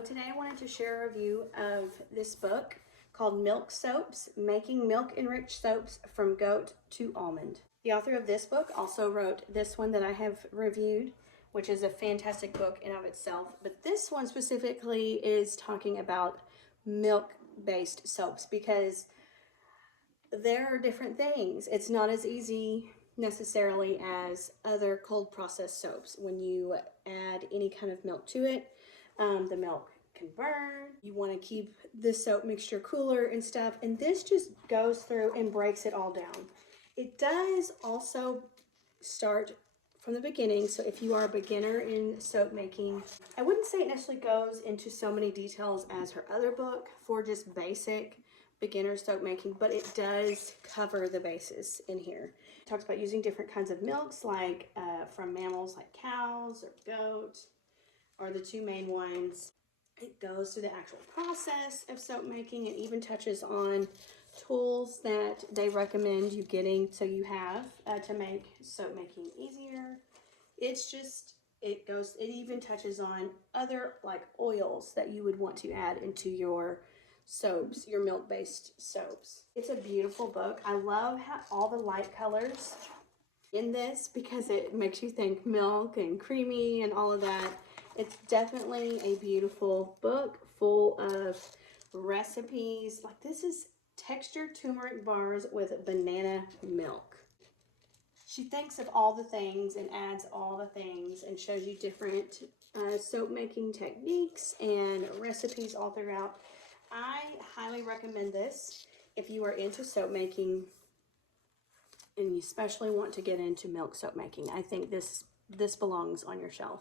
So today I wanted to share a review of this book called Milk Soaps, Making Milk-Enriched Soaps from Goat to Almond. The author of this book also wrote this one that I have reviewed, which is a fantastic book in of itself. But this one specifically is talking about milk-based soaps because there are different things. It's not as easy necessarily as other cold processed soaps. When you add any kind of milk to it, the milk can burn. You want to keep the soap mixture cooler and stuff, and this just goes through and breaks it all down. It does also start from the beginning, so if you are a beginner in soap making, I wouldn't say it necessarily goes into so many details as her other book for just basic beginner soap making, but it does cover the bases in here. It talks about using different kinds of milks, like from mammals like cows or goats, are the two main ones. It goes through the actual process of soap making. It even touches on tools that they recommend you getting so you have to make soap making easier. It even touches on other like oils that you would want to add into your soaps, your milk-based soaps. It's a beautiful book. I love how all the light colors in this because it makes you think milk and creamy and all of that. It's definitely a beautiful book full of recipes. Like this is textured turmeric bars with banana milk. She thinks of all the things and adds all the things and shows you different soap making techniques and recipes all throughout. I highly recommend this if you are into soap making and you especially want to get into milk soap making. I think this belongs on your shelf.